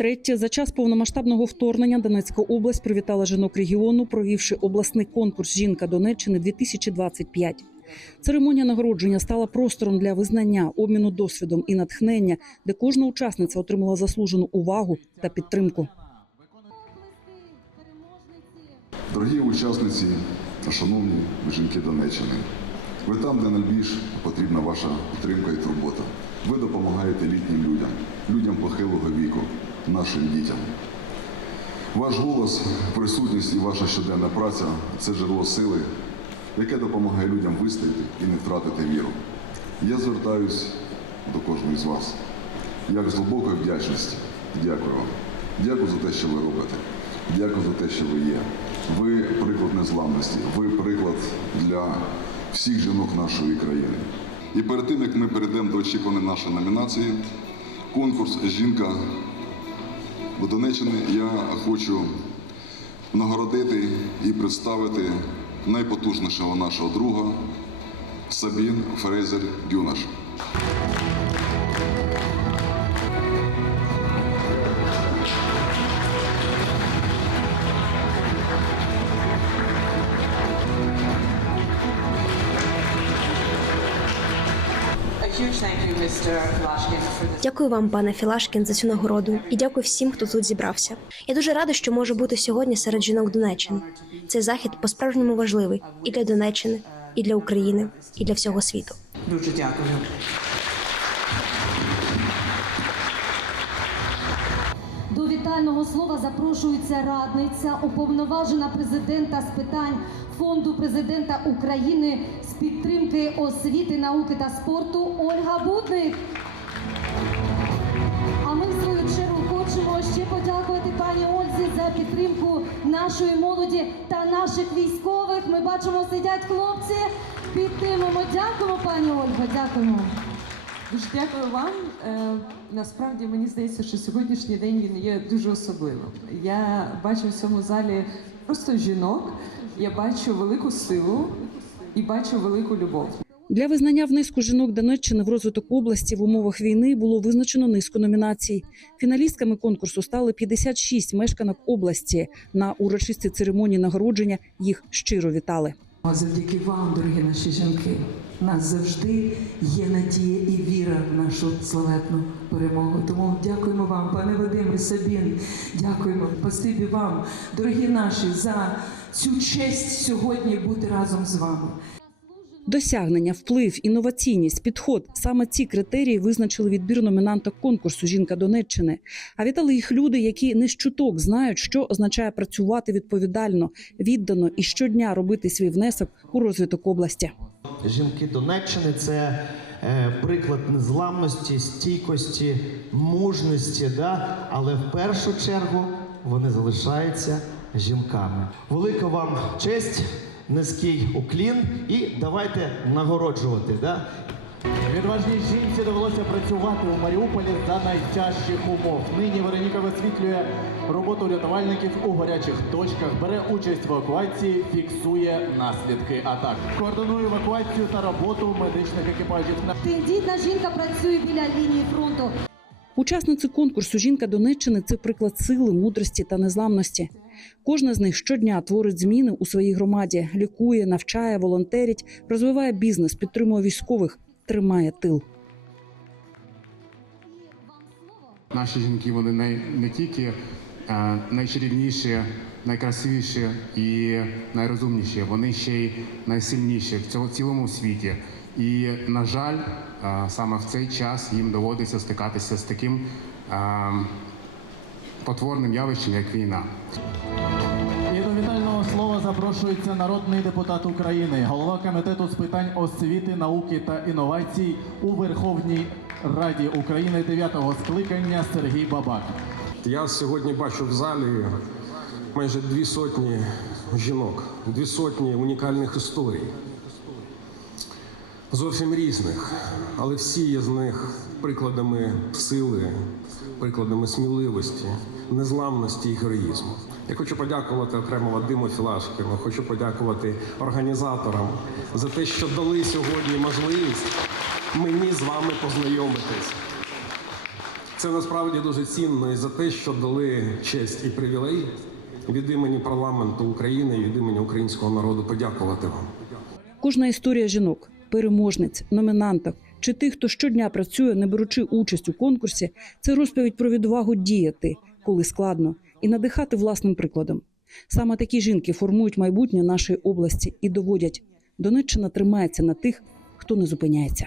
Втретє, за час повномасштабного вторгнення Донецька область привітала жінок регіону, провівши обласний конкурс Жінка Донеччини 2025 Церемонія нагородження стала простором для визнання, обміну досвідом і натхнення, де кожна учасниця отримала заслужену увагу та підтримку. Дорогі учасниці та шановні жінки Донеччини, ви там, де найбільш потрібна ваша підтримка і турбота. Ви допомагаєте літнім людям, людям похилого віку, нашим дітям. Ваш голос, присутність і ваша щоденна праця це джерело сили, яке допомагає людям вистояти і не втратити віру. Я звертаюсь до кожної з вас, як з глибокою вдячністю. Дякую вам. Дякую за те, що ви робите. Дякую за те, що ви є. Ви приклад незламності, ви приклад для всіх жінок нашої країни. І перед тим, як ми перейдемо до очікуваної нашої номінації, конкурс Жінка до Донеччини, я хочу нагородити і представити найпотужнішого нашого друга Сабін Фрейзер Гюнаш. Дякую вам, пане Філашкін, за цю нагороду, і дякую всім, хто тут зібрався. Я дуже рада, що можу бути сьогодні серед жінок Донеччини. Цей захід по-справжньому важливий і для Донеччини, і для України, і для всього світу. Дуже дякую. До слова запрошується радниця, уповноважена президента з питань фонду президента України з підтримки освіти, науки та спорту Ольга Будник. А ми в свою чергу хочемо ще подякувати пані Ользі за підтримку нашої молоді та наших військових. Ми бачимо, сидять хлопці. Підтримуємо. Дякуємо, пані Ольго. Дякуємо. Дуже дякую вам. Е, насправді мені здається, що сьогоднішній день він є дуже особливим. Я бачу в цьому залі просто жінок, я бачу велику силу і бачу велику любов. Для визнання внеску жінок Донеччини в розвиток області в умовах війни було визначено низку номінацій. Фіналістками конкурсу стали 56 мешканок області. На урочистій церемонії нагородження їх щиро вітали. Завдяки вам, дорогі наші жінки, у нас завжди є надія і віра в нашу славетну перемогу. Тому дякуємо вам, пане Вадиме Сабін. Дякуємо. Спасибі вам, дорогі наші, за цю честь сьогодні бути разом з вами. Досягнення, вплив, інноваційність, підход саме ці критерії визначили відбір номінанток конкурсу Жінка Донеччини. А вітали їх люди, які не з чуток знають, що означає працювати відповідально, віддано і щодня робити свій внесок у розвиток області. Жінки Донеччини це е, приклад незламності, стійкості, мужності, да? але в першу чергу вони залишаються жінками. Велика вам честь, низький уклін і давайте нагороджувати. Да? Відважній жінці довелося працювати у Маріуполі за найтяжчих умов. Нині Вероніка висвітлює роботу рятувальників у гарячих точках, бере участь в евакуації, фіксує наслідки атак. Координує евакуацію та роботу медичних екіпажів. На Тендітна жінка працює біля лінії фронту. Учасниці конкурсу Жінка Донеччини це приклад сили, мудрості та незламності. Кожна з них щодня творить зміни у своїй громаді, лікує, навчає, волонтерить, розвиває бізнес, підтримує військових, тримає тил. Наші жінки вони не, не тільки е, найчарівніші, найкрасивіші і найрозумніші, вони ще й найсильніші в цьому цілому світі. І, на жаль, е, саме в цей час їм доводиться стикатися з таким е, потворним явищем, як війна. і до вітального слова запрошується народний депутат України, голова комітету з питань освіти, науки та інновацій у Верховній Раді України 9-го скликання Сергій Бабак. Я сьогодні бачу в залі майже дві сотні жінок, дві сотні унікальних історій. Зовсім різних, але всі є з них прикладами сили, прикладами сміливості, незламності і героїзму. Я хочу подякувати окремо Вадиму Філашкіну, хочу подякувати організаторам за те, що дали сьогодні можливість мені з вами познайомитись. Це насправді дуже цінно і за те, що дали честь і привілей від імені парламенту України і від імені українського народу подякувати вам. Кожна історія жінок, переможниць, номінанток чи тих, хто щодня працює, не беручи участь у конкурсі, це розповідь про відвагу діяти, коли складно, і надихати власним прикладом. Саме такі жінки формують майбутнє нашої області і доводять, Донеччина тримається на тих, хто не зупиняється.